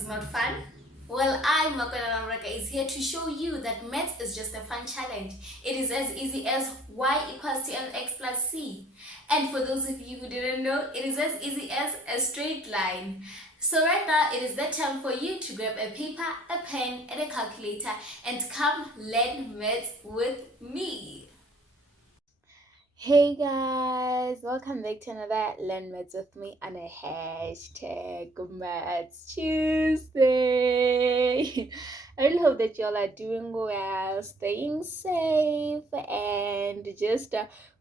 is not fun? Well, I, Makwana Namraka, is here to show you that maths is just a fun challenge. It is as easy as y equals to mx plus c. And for those of you who didn't know, it is as easy as a straight line. So right now, it is that time for you to grab a paper, a pen, and a calculator and come learn maths with me. Hey guys, welcome back to another Learn Maths with me on a hashtag Maths Tuesday. I really hope that y'all are doing well, staying safe, and just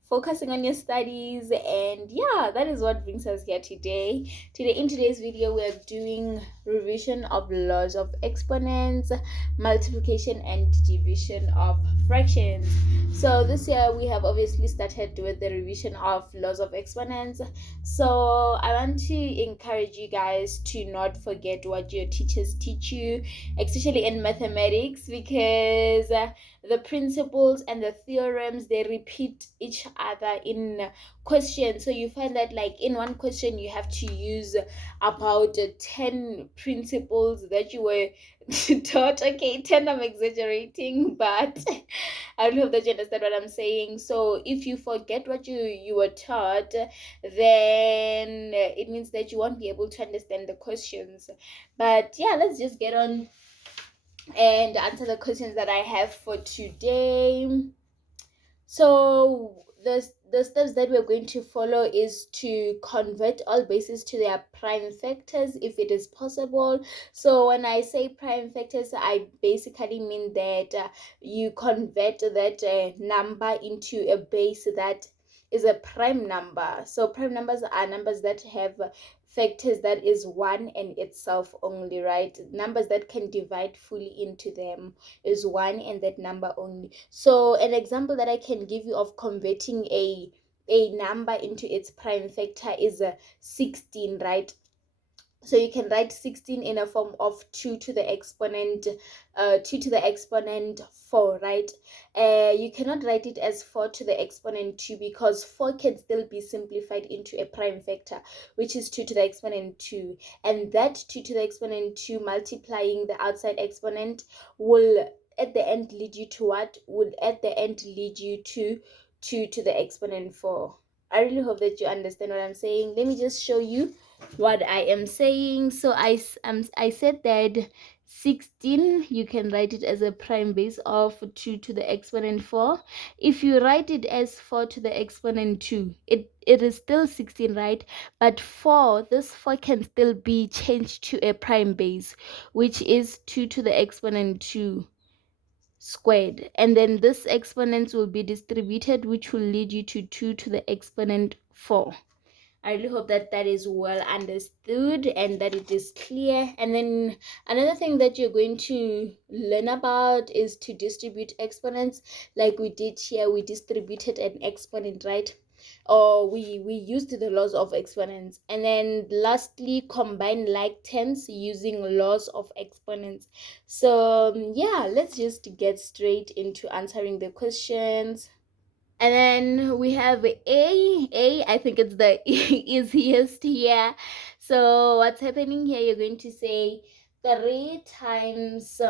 focusing on your studies. And yeah, that is what brings us here today. In today's video, we are doing revision of laws of exponents, multiplication, and division of fractions. So this year we have obviously started with the revision of laws of exponents. So I want to encourage you guys to not forget what your teachers teach you, especially in mathematics, because the principles and the theorems, they repeat each other in questions. So you find that like in one question you have to use about 10 principles that you were taught. Okay, 10, I'm exaggerating, but I hope that you understand what I'm saying. So if you forget what you were taught, then it means that you won't be able to understand the questions. But yeah, let's just get on and answer the questions that I have for today. So the steps that we're going to follow is to convert all bases to their prime factors if it is possible. So when I say prime factors, I basically mean that you convert that number into a base that is a prime number. So prime numbers are numbers that have factors that is one and itself only, right? Numbers that can divide fully into them is one and that number only. So an example that I can give you of converting a number into its prime factor is 16, right? So you can write 16 in a form of 2 to the exponent 4, right? You cannot write it as 4 to the exponent 2 because 4 can still be simplified into a prime factor, which is 2 to the exponent 2. And that 2 to the exponent 2 multiplying the outside exponent will at the end lead you to what? Would at the end lead you to 2 to the exponent 4. I really hope that you understand what I'm saying. Let me just show you what I am saying. So I said that 16, you can write it as a prime base of 2 to the exponent 4. If you write it as 4 to the exponent 2, it is still 16, right? But this 4 can still be changed to a prime base, which is 2 to the exponent 2 squared, and then this exponents will be distributed, which will lead you to 2 to the exponent 4. I really hope that that is well understood and that it is clear. And then another thing that you're going to learn about is to distribute exponents. Like we did here, we distributed an exponent, right? Or we used the laws of exponents. And then lastly, combine like terms using laws of exponents. So yeah, let's just get straight into answering the questions. And then we have A. I think it's the easiest here. So what's happening here, you're going to say 3 times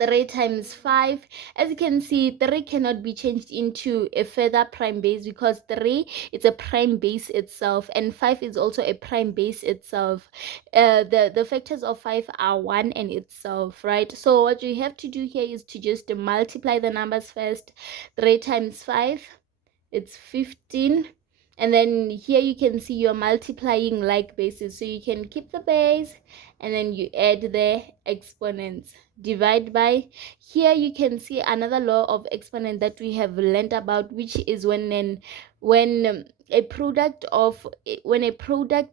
3 times 5. As you can see, 3 cannot be changed into a further prime base because 3 is a prime base itself and 5 is also a prime base itself. The factors of 5 are 1 and itself, right? So what you have to do here is to just multiply the numbers first. 3 times 5, it's 15. And then here you can see you're multiplying like bases, so you can keep the base and then you add the exponents, divide by. Here you can see another law of exponent that we have learned about, which is when a product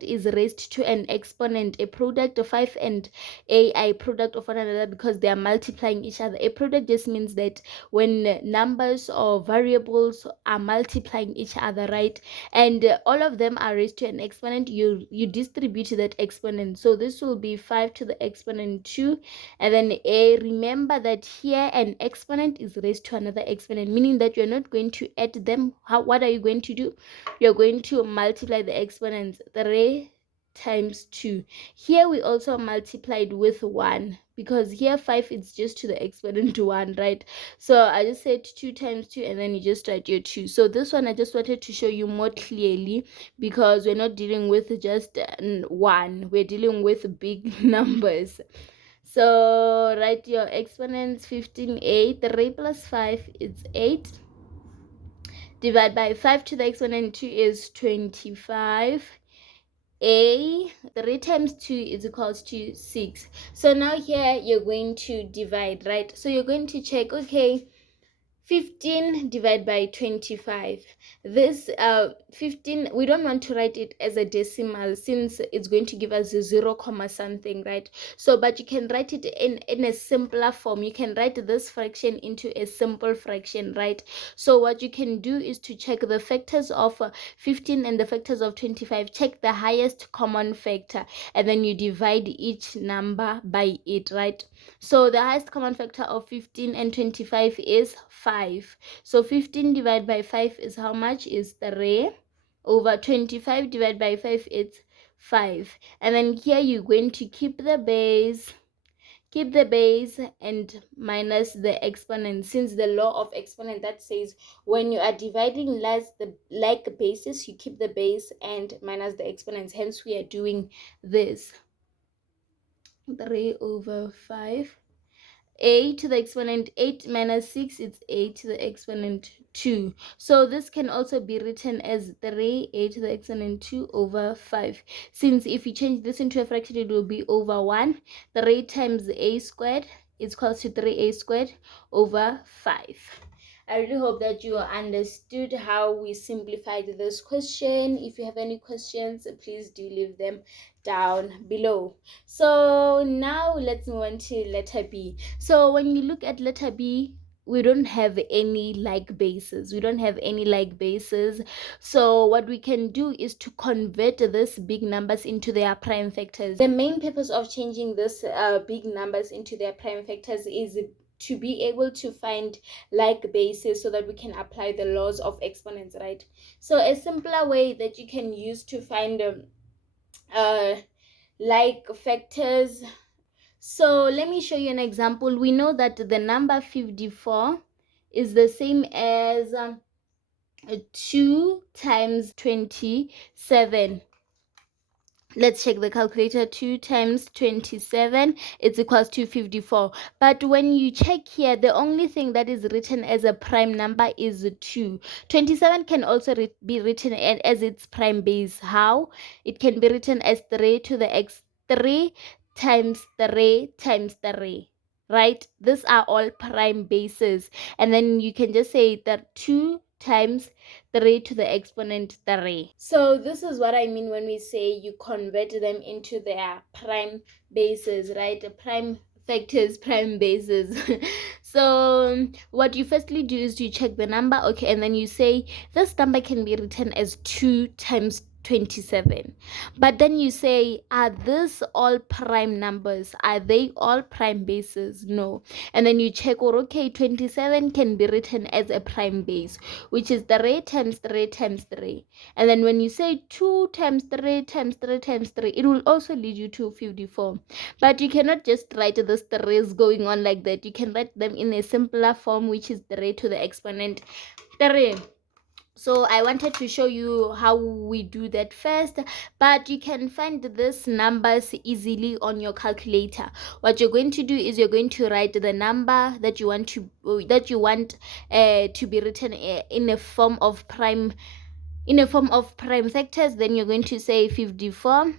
is raised to an exponent, a product of 5 and a product of one another, because they are multiplying each other. A product just means that when numbers or variables are multiplying each other, right, and all of them are raised to an exponent, you distribute that exponent. So this will be 5 to the exponent 2, and then remember that here an exponent is raised to another exponent, meaning that you're not going to add them. What are you going to do? You're going to multiply the exponents. 3 times 2. Here we also multiplied with 1 because here 5 is just to the exponent 1, right? So I just said 2 times 2 and then you just write your 2. So this one I just wanted to show you more clearly because we're not dealing with just 1, we're dealing with big numbers. So write your exponents. 15, 8, 3 plus 5 is 8. Divide by 5 to the exponent 2 is 25. 3 times 2 is equals to 6. So now here you're going to divide, right? So you're going to check, okay, 15 divided by 25. This 15, we don't want to write it as a decimal since it's going to give us a 0 comma something, right? So but you can write it in a simpler form. You can write this fraction into a simple fraction, right? So what you can do is to check the factors of 15 and the factors of 25. Check the highest common factor and then you divide each number by it, right? So the highest common factor of 15 and 25 is 5. So 15 divided by 5 is how much? Is 3. Over 25 divided by 5 is 5. And then here you're going to keep the base and minus the exponent, since the law of exponent that says when you are dividing like bases, you keep the base and minus the exponents. Hence we are doing this. 3 over 5. 8 to the exponent 8 minus 6, it's 8 to the exponent 2. So this can also be written as 3, 8 to the exponent 2 over 5. Since if you change this into a fraction, it will be over 1. 3 times a squared is equals to 3a squared over 5. I really hope that you understood how we simplified this question. If you have any questions, please do leave them down below. So now let's move on to letter B. So when you look at letter B, we don't have any like bases. So what we can do is to convert these big numbers into their prime factors. The main purpose of changing this big numbers into their prime factors is to be able to find like bases so that we can apply the laws of exponents, right? So a simpler way that you can use to find like factors. So let me show you an example. We know that the number 54 is the same as 2 times 27. Let's check the calculator. 2 times 27, it's equals to 54. But when you check here, the only thing that is written as a prime number is 2. 27 can also be written as its prime base. How? It can be written as 3 to the x, 3 times 3 times 3. Right? These are all prime bases. And then you can just say that 2 times 3 to the exponent 3. So this is what I mean when we say you convert them into their prime bases, right? Prime factors, prime bases. So what you firstly do is you check the number, okay, and then you say this number can be written as 2 times 27. But then you say, are these all prime numbers? Are they all prime bases? No. And then you check, or okay, 27 can be written as a prime base, which is 3 times 3 times 3. And then when you say 2 times 3 times 3 times 3, it will also lead you to 54. But you cannot just write the 3's going on like that. You can write them in a simpler form, which is 3 to the exponent 3. So I wanted to show you how we do that first, but you can find these numbers easily on your calculator. What you're going to do is you're going to write the number that you want to be written in a form of prime factors. Then you're going to say 54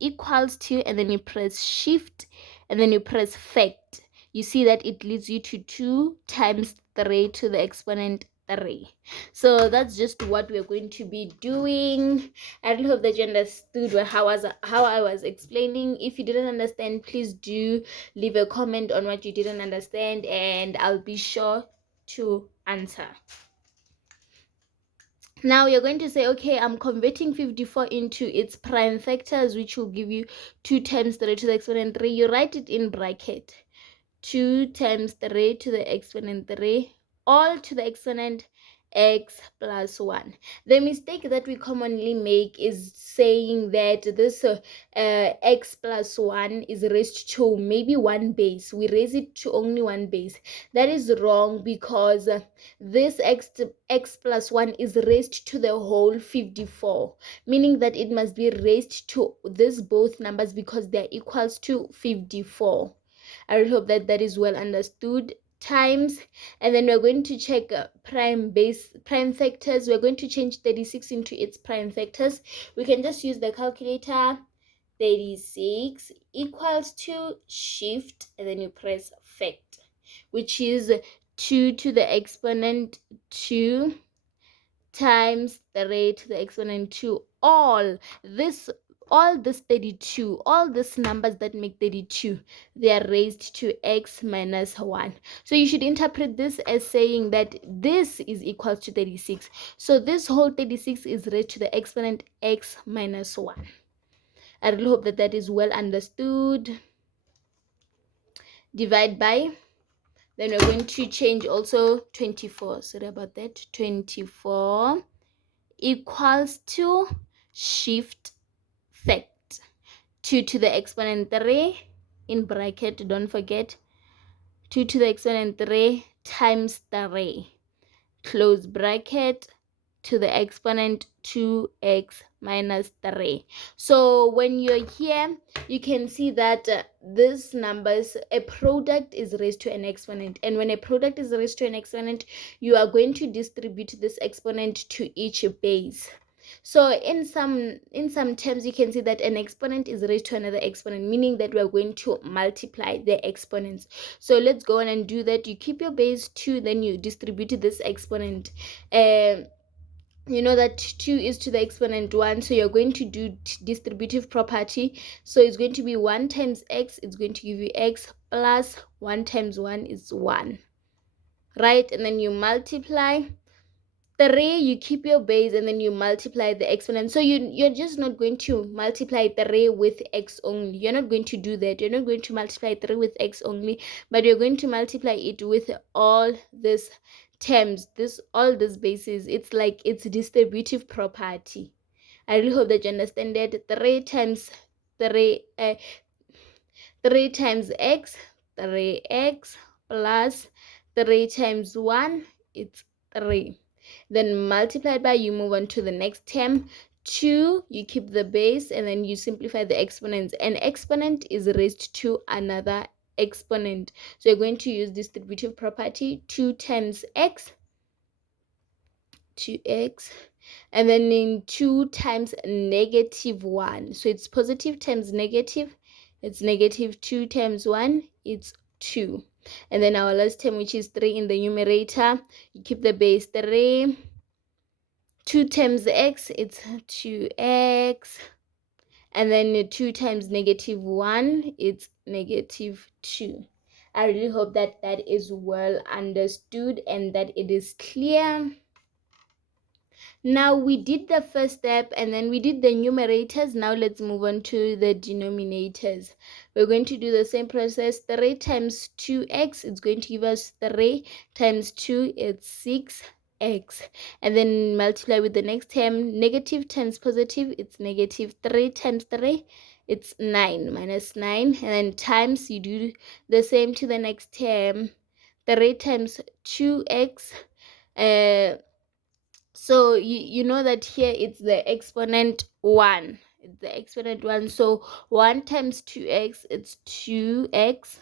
equals to, and then you press shift and then you press fact. You see that it leads you to 2 times 3 to the exponent 3. So that's just what we're going to be doing. I really hope that you understood how I was explaining. If you didn't understand, please do leave a comment on what you didn't understand and I'll be sure to answer. Now you're going to say, okay, I'm converting 54 into its prime factors, which will give you 2 times 3 to the exponent 3. You write it in bracket. 2 times 3 to the exponent 3, all to the exponent, x plus 1. The mistake that we commonly make is saying that this x plus 1 is raised to maybe one base. We raise it to only one base. That is wrong, because this x plus 1 is raised to the whole 54, meaning that it must be raised to this both numbers because they're equals to 54. I really hope that that is well understood. Times, and then we're going to check prime factors. We're going to change 36 into its prime factors. We can just use the calculator. 36 equals to shift, and then you press fact, which is 2 to the exponent 2 times 3 to the exponent 2. All this 32, all these numbers that make 32, they are raised to x minus 1. So you should interpret this as saying that this is equal to 36. So this whole 36 is raised to the exponent x minus 1. I really hope that that is well understood. Divide by, then we're going to change also 24. Sorry about that. 24 equals to shift fact 2 to the exponent 3 in bracket, don't forget, 2 to the exponent 3 times 3 close bracket to the exponent 2x minus 3. So when you're here, you can see that this numbers, a product is raised to an exponent, and when a product is raised to an exponent, you are going to distribute this exponent to each base. So in some terms, you can see that an exponent is raised to another exponent, meaning that we're going to multiply the exponents. So let's go on and do that. You keep your base 2, then you distribute this exponent. You know that 2 is to the exponent 1, so you're going to do distributive property. So it's going to be 1 times x, it's going to give you x plus 1 times 1 is 1, right? And then you multiply 3, you keep your base, and then you multiply the exponent. So you're just not going to multiply 3 with x only. You're not going to do that. You're not going to multiply 3 with x only, but you're going to multiply it with all these terms, all these bases. It's like it's distributive property. I really hope that you understand that. 3 times 3 3 times x, 3x plus 3 times 1, it's 3. Then multiplied by, you move on to the next term. 2, you keep the base, and then you simplify the exponents. An exponent is raised to another exponent. So you're going to use distributive property. 2 times x, 2x, and then in 2 times negative 1. So it's positive times negative. It's negative 2 times 1. It's 2. And then our last term, which is 3 in the numerator, you keep the base 3. 2 times x, it's 2x. And then 2 times negative 1, it's negative 2. I really hope that that is well understood and that it is clear. Now we did the first step, and then we did the numerators. Now let's move on to the denominators. We're going to do the same process. 3 times 2x, it's going to give us 3 times 2, it's 6x. And then multiply with the next term. Negative times positive, it's negative 3 times 3, it's 9, minus 9. And then times, you do the same to the next term. 3 times 2x, so you know that here it's the exponent 1. It's the exponent 1. So 1 times 2x, it's 2x.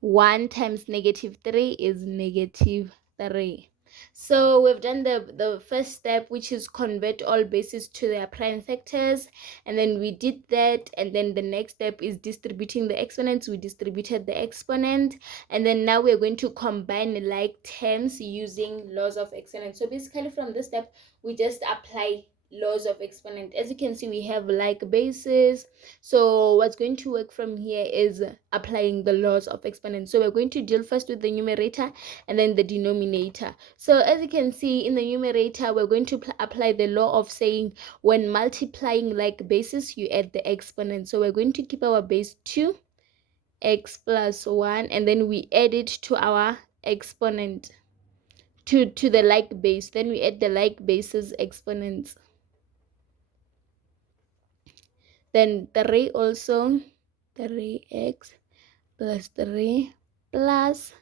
1 times negative 3 is negative 3. So we've done the first step, which is convert all bases to their prime factors, and then we did that. And then the next step is distributing the exponents. We distributed the exponent, and then now we're going to combine like terms using laws of exponent. So basically from this step, we just apply laws of exponent. As you can see, we have like bases. So what's going to work from here is applying the laws of exponent. So we're going to deal first with the numerator and then the denominator. So as you can see, in the numerator, we're going to apply the law of saying when multiplying like bases, you add the exponent. So we're going to keep our base 2, x plus 1, and then we add it to our exponent, to the like base. Then we add the like bases exponents. Then 3 also, 3x plus 3 plus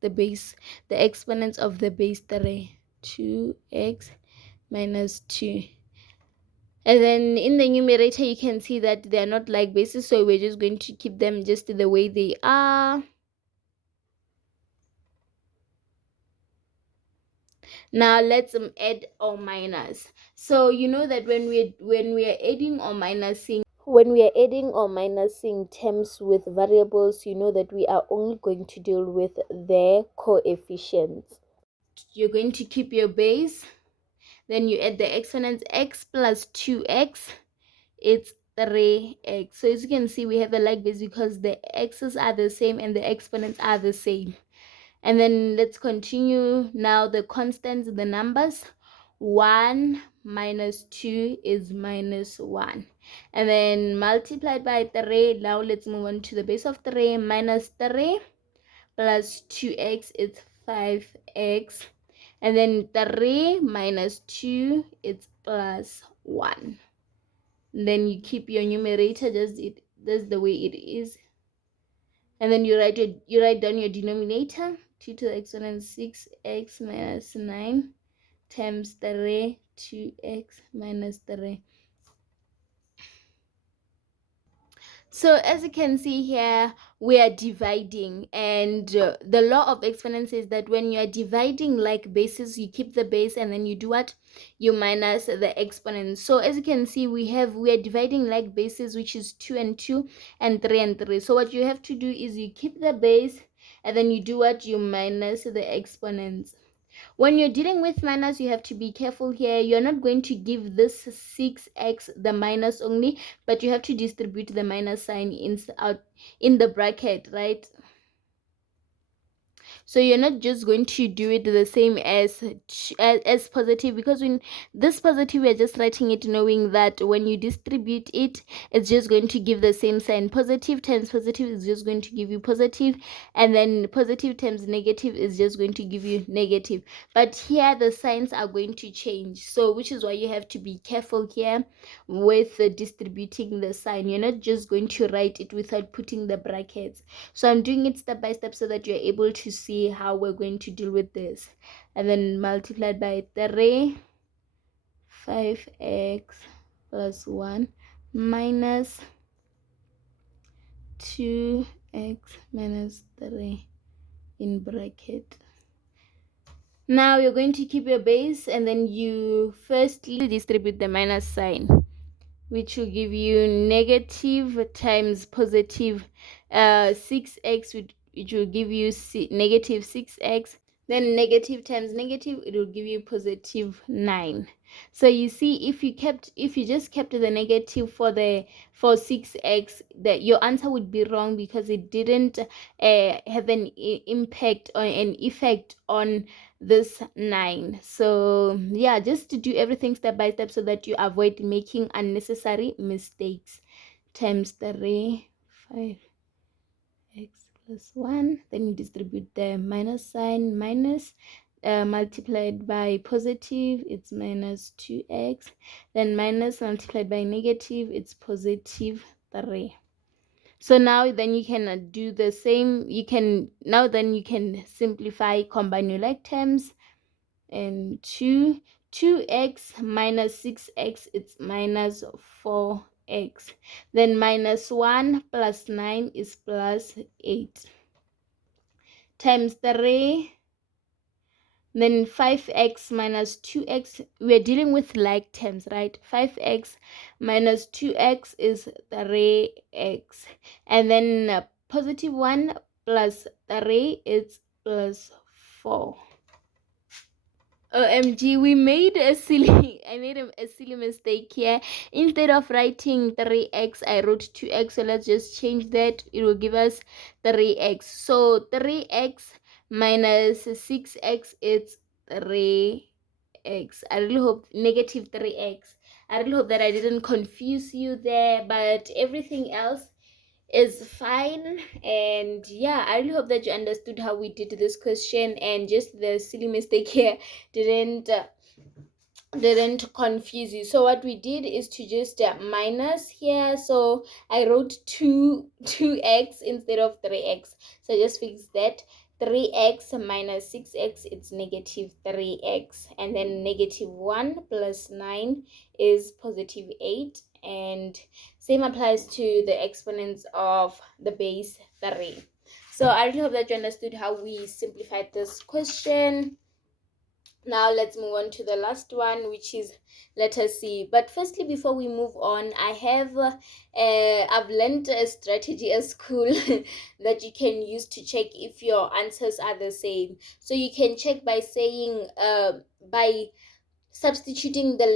the base, the exponents of the base 3, 2x minus 2. And then in the numerator, you can see that they are not like bases, so we're just going to keep them just the way they are. Now let's add or minus. So you know that when we are adding or minusing, terms with variables, you know that we are only going to deal with their coefficients. You're going to keep your base, then you add the exponents. X plus 2x, it's 3x. So as you can see, we have a like base because the x's are the same and the exponents are the same. And then let's continue. Now the constants, the numbers, 1 minus 2 is minus 1, and then multiplied by 3. Now let's move on to the base of 3. Minus 3 plus 2x is 5x, and then 3 minus 2 is plus 1. Then you keep your numerator just the way it is, and then you write down your denominator. 2 to the exponent 6x minus 9 times 3, 2x minus 3. So as you can see here, we are dividing, and the law of exponents says that when you are dividing like bases, you keep the base and then you do what? You minus the exponent. So as you can see, we are dividing like bases, which is 2 and 2 and 3 and 3. So what you have to do is you keep the base and then you do what? You minus the exponents. When you're dealing with minus, you have to be careful here. You're not going to give this 6x the minus only, but you have to distribute the minus sign out in the bracket, right? So you're not just going to do it the same as positive, because when this positive, we're just writing it knowing that when you distribute it, it's just going to give the same sign. Positive times positive is just going to give you positive, and then positive times negative is just going to give you negative. But here the signs are going to change, so which is why you have to be careful here with distributing the sign. You're not just going to write it without putting the brackets. So I'm doing it step by step so that you're able to see how we're going to deal with this. And then multiplied by 3, 5x plus 1 minus 2x minus 3 in bracket. Now you're going to keep your base, and then you firstly distribute the minus sign, which will give you negative times positive 6x, which will give you negative 6x. Then negative times negative, it will give you positive 9. So you see, if you just kept the negative for 6x, that your answer would be wrong, because it didn't have an impact or an effect on this 9. So yeah, just to do everything step by step so that you avoid making unnecessary mistakes. Times 3, 5x plus 1, then you distribute the minus sign, minus multiplied by positive, it's minus 2x, then minus multiplied by negative, it's positive 3. So now then you can do the same. You can simplify, combine your like terms, and 2x minus 6x, it's minus 4x. Then minus 1 plus 9 is plus 8. Times 3, then 5x minus 2x, we're dealing with like terms, right? 5x minus 2x is 3x, and then positive 1 plus 3 is plus 4. OMG, we made a silly I made a silly mistake here. Instead of writing 3x, I wrote 2x. So let's just change that. It will give us 3x. So 3x minus 6x, it's 3x. I really hope negative 3x. I really hope that I didn't confuse you there, but everything else is fine. And yeah, I really hope that you understood how we did this question, and just the silly mistake here didn't confuse you. So what we did is to just minus here. So I wrote 2x instead of 3x, so just fix that. 3x minus 6x, it's negative 3x, and then negative 1 plus 9 is positive 8, and same applies to the exponents of the base 3. So I really hope that you understood how we simplified this question. Now let's move on to the last one, which is letter C. But firstly, before we move on, I've learned a strategy at school that you can use to check if your answers are the same. So you can check by saying by substituting the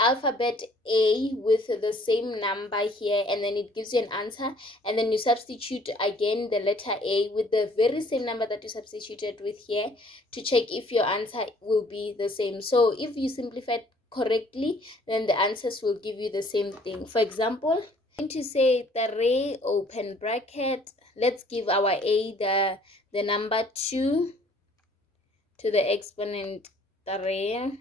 alphabet A with the same number here, and then it gives you an answer, and then you substitute again the letter A with the very same number that you substituted with here to check if your answer will be the same. So if you simplify it correctly, then the answers will give you the same thing. For example, I'm going to say 3 open bracket. Let's give our A the number 2 to the exponent 3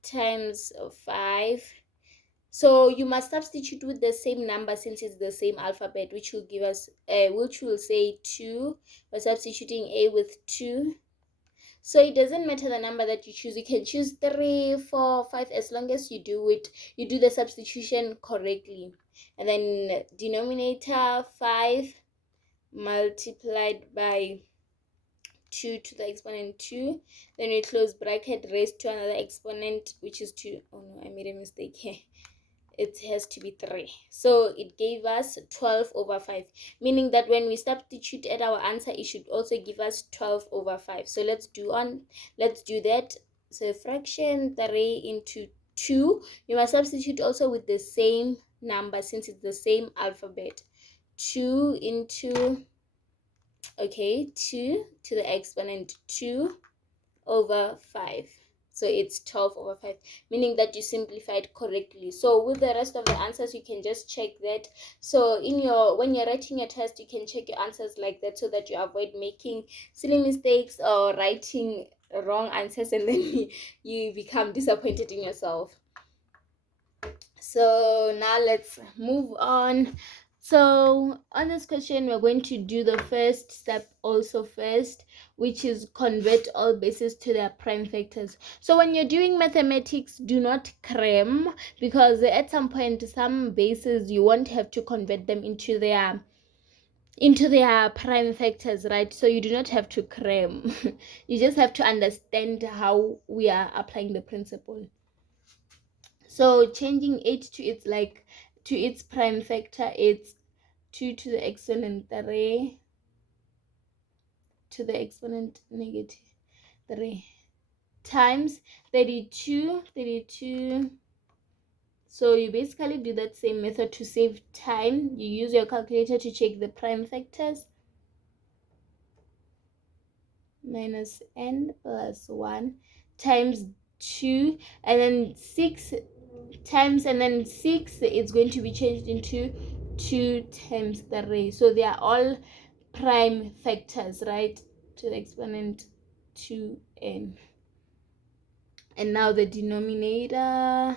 times 5. So you must substitute with the same number since it's the same alphabet, which will give us which will say 2. We're substituting A with 2. So it doesn't matter the number that you choose. You can choose 3, 4, 5, as long as you do the substitution correctly. And then denominator 5 multiplied by 2 to the exponent 2, then we close bracket, raised to another exponent, which is 2. Oh no, I made a mistake here. It has to be 3. So it gave us 12 over 5, meaning that when we substitute at our answer, it should also give us 12 over 5. So let's do that. So fraction 3 into 2, you must substitute also with the same number since it's the same alphabet. 2 into 2 to the exponent 2 over 5. So it's 12 over 5, meaning that you simplified correctly. So with the rest of the answers, you can just check that. So when you're writing your test, you can check your answers like that so that you avoid making silly mistakes or writing wrong answers, and then you become disappointed in yourself. So now let's move on. So on this question, we're going to do the first step also first, which is convert all bases to their prime factors. So when you're doing mathematics, do not cram, because at some point some bases you won't have to convert them into their prime factors, right? So you do not have to cram. You just have to understand how we are applying the principle. So changing it to its prime factor, it's 2 to the exponent 3 to the exponent negative 3 times 32. So you basically do that same method to save time. You use your calculator to check the prime factors. Minus n plus 1 times 2, and then 6 times, and then 6 it's going to be changed into 2 times 3. So they are all prime factors, right, to the exponent 2n. And now the denominator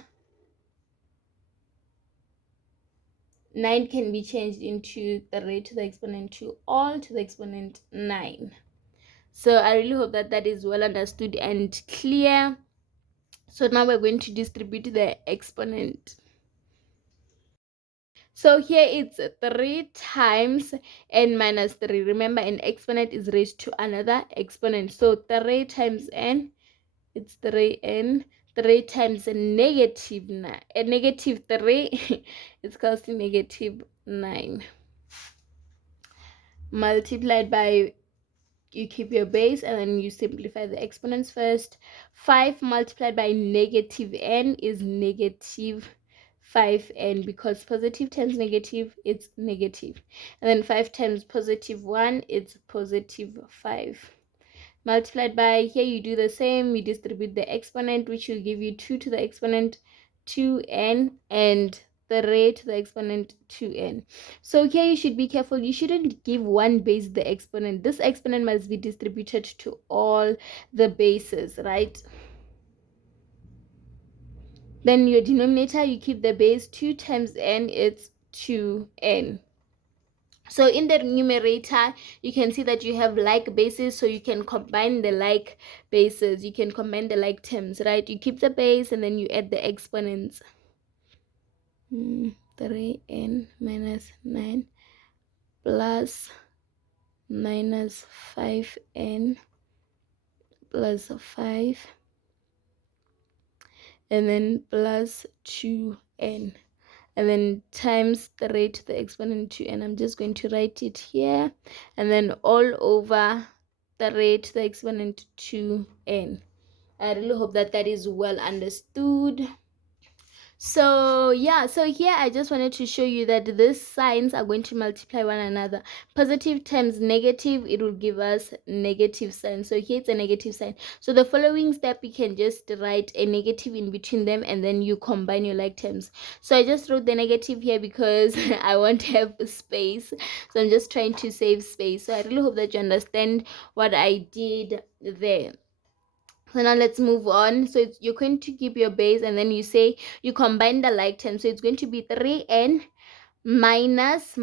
9 can be changed into 3 to the exponent 2 all to the exponent 9. So I really hope that is well understood and clear. So now we're going to distribute the exponent. So here it's 3 times n minus 3. Remember, an exponent is raised to another exponent. So 3 times n, it's 3n. 3 times negative 9, negative 3, it's equals to negative 9. Multiplied by, you keep your base and then you simplify the exponents first. 5 multiplied by negative n is negative 5n, because positive times negative, it's negative. And then 5 times positive 1, it's positive 5. Multiplied by, here you do the same, you distribute the exponent, which will give you 2 to the exponent 2n, and 3 to the exponent 2n. So here you should be careful. You shouldn't give one base the exponent. This exponent must be distributed to all the bases, right? Then your denominator, you keep the base. 2 times n, it's 2n. So in the numerator, you can see that you have like bases, so you can combine the like bases. You can combine the like terms, right? You keep the base and then you add the exponents. 3n minus 9 plus minus 5n plus 5, and then plus 2n, and then times 3 to the exponent 2n. I'm just going to write it here, and then all over 3 to the exponent 2n. I really hope that that is well understood. So yeah, so here I just wanted to show you that these signs are going to multiply one another. Positive times negative, it will give us negative sign. So here it's a negative sign. So the following step, you can just write a negative in between them and then you combine your like terms. So I just wrote the negative here because I won't have space. So I'm just trying to save space. So I really hope that you understand what I did there. So now let's move on. So you're going to keep your base and then you combine the like terms. So it's going to be 3n minus,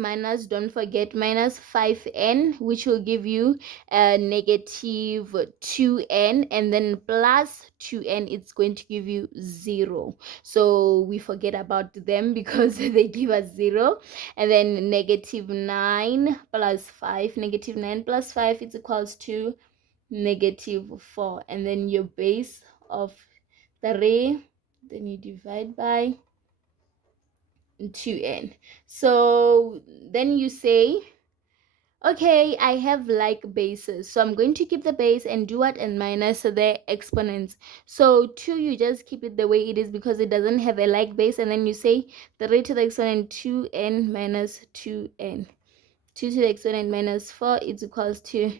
don't forget, minus 5n, which will give you negative 2n, and then plus 2n, it's going to give you 0. So we forget about them because they give us 0. And then negative 9 plus 5, negative 9 plus 5 is equals to negative 4, and then your base of 3, then you divide by 2n. So then you say, okay, I have like bases, so I'm going to keep the base and do what, and minus the exponents. So 2, you just keep it the way it is because it doesn't have a like base, and then you say 3 to the exponent 2n minus 2n. 2 to the exponent minus 4 is equals to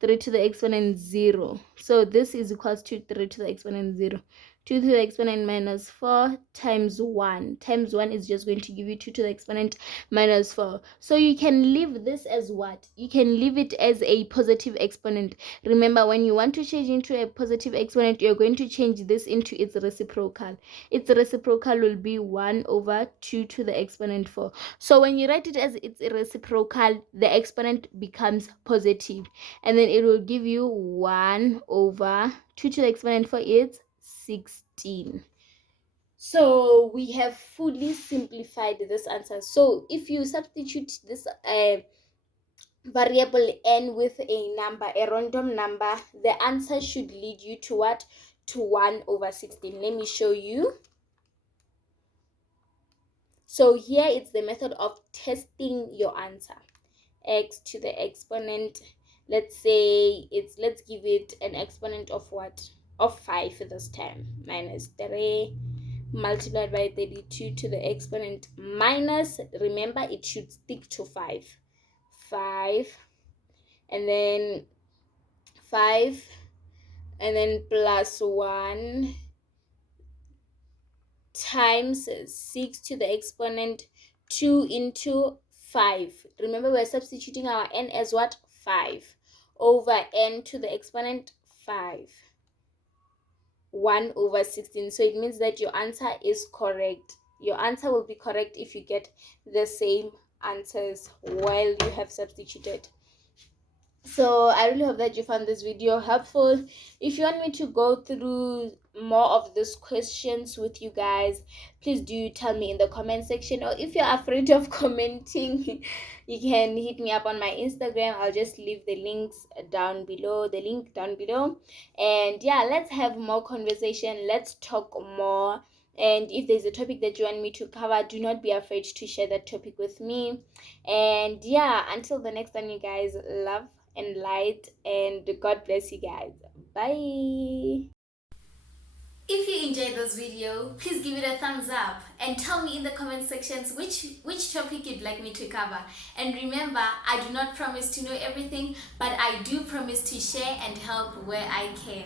3 to the exponent 0. So this is equals to 3 to the exponent 0. 2 to the exponent minus 4 times 1. Times 1 is just going to give you 2 to the exponent minus 4. So you can leave this as what? You can leave it as a positive exponent. Remember, when you want to change into a positive exponent, you're going to change this into its reciprocal. Its reciprocal will be 1 over 2 to the exponent 4. So when you write it as its reciprocal, the exponent becomes positive, and then it will give you 1 over 2 to the exponent 4 is 16. So we have fully simplified this answer. So if you substitute this variable n with a number, a random number, the answer should lead you to what? To 1 over 16. Let me show you. So here it's the method of testing your answer. X to the exponent, let's say let's give it an exponent of what? Of 5 this time, minus 3 multiplied by 32 to the exponent minus, remember it should stick to 5, and then 5, and then plus 1 times 6 to the exponent 2 into 5. Remember, we're substituting our n as what? 5 over n to the exponent 5. 1 over 16. So it means that your answer is correct. Your answer will be correct if you get the same answers while you have substituted. So I really hope that you found this video helpful. If you want me to go through more of these questions with you guys, please do tell me in the comment section, or if you're afraid of commenting, you can hit me up on my Instagram. I'll just leave the links down below, and yeah, let's have more conversation, let's talk more. And if there's a topic that you want me to cover, do not be afraid to share that topic with me. And yeah, until the next time, you guys, love and light, and God bless you guys. Bye. If you enjoyed this video, please give it a thumbs up and tell me in the comment sections which topic you'd like me to cover. And remember, I do not promise to know everything, but I do promise to share and help where I can.